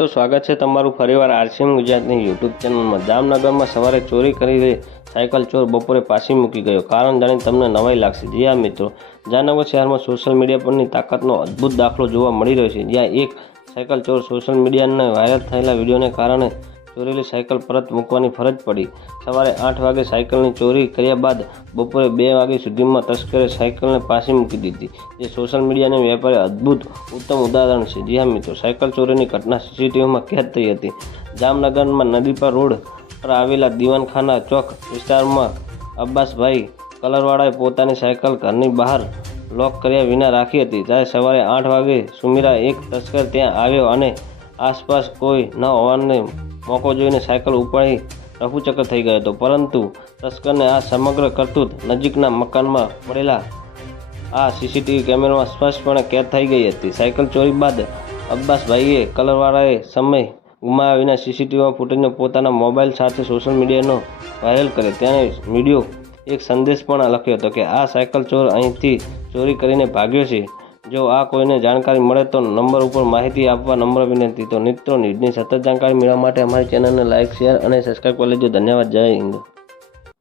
મિત્રો સ્વાગત છે તમારું ફરીવાર આરસીએમ ગુજરાતની યુટ્યુબ ચેનલમાં. જામનગરમાં સવારે ચોરી કરી સાયકલ ચોર બપોરે પાછી મૂકી ગયો. કારણ જાણી તમને નવાઈ લાગશે. જી આ મિત્રો. જામનગર શહેરમાં સોશિયલ મીડિયા પરની તાકાતનો અદ્ભુત દાખલો જોવા મળી રહ્યો છે. જ્યાં એક સાયકલ ચોર સોશિયલ મીડિયાના વાયરલ થયેલા વિડીયોને કારણે ચોરેલી સાયકલ પરત મૂકવાની ફરજ પડી. સવારે આઠ વાગે સાયકલની ચોરી કર્યા બાદ બપોરે બે વાગે સુધીમાં તસ્કરે સાયકલને પાછી મૂકી દીધી. જે સોશિયલ મીડિયાને વેપારે અદ્ભુત, ઉત્તમ ઉદાહરણ છે. જી હા મિત્રો, સાયકલ ચોરીની ઘટના સીસીટીવીમાં કેદ થઈ હતી. જામનગરમાં નદી પર રોડ પર આવેલા દીવાનખાના ચોક વિસ્તારમાં અબ્બાસભાઈ કલરવાળાએ પોતાની સાયકલ ઘરની બહાર લોક કર્યા વિના રાખી હતી. ત્યારે સવારે આઠ વાગે સુમીરા એક તસ્કર ત્યાં આવ્યો અને આસપાસ કોઈ ન હોવાને મોકો જોઈને સાયકલ ઉપાડી રફુચક્કર થઈ ગયો હતો. પરંતુ તસ્કરને આ સમગ્ર કરતૂત નજીકના મકાનમાં પડેલા આ સીસીટીવી કેમેરામાં સ્પષ્ટપણે કેદ થઈ ગઈ હતી. સાયકલ ચોરી બાદ અબ્બાસભાઈએ કલરવાળાએ સમય ગુમાવ્યા વિના સીસીટીવીમાં ફૂટેજને પોતાના મોબાઈલ સાથે સોશિયલ મીડિયાનો વાયરલ કર્યો. તેણે વીડિયો એક સંદેશ પણ લખ્યો હતો કે આ સાયકલ ચોર અહીંથી ચોરી કરીને ભાગ્યો છે. જો આ કોઈને જાણકારી મળે તો નંબર ઉપર માહિતી આપવા નંબર વિનંતી. તો મિત્રો નીટની સતત જાણકારી મેળવવા માટે અમારી ચેનલને લાઇક શેર અને સબસ્ક્રાઈબ કરી લેજો. ધન્યવાદ. જય હિન્દ.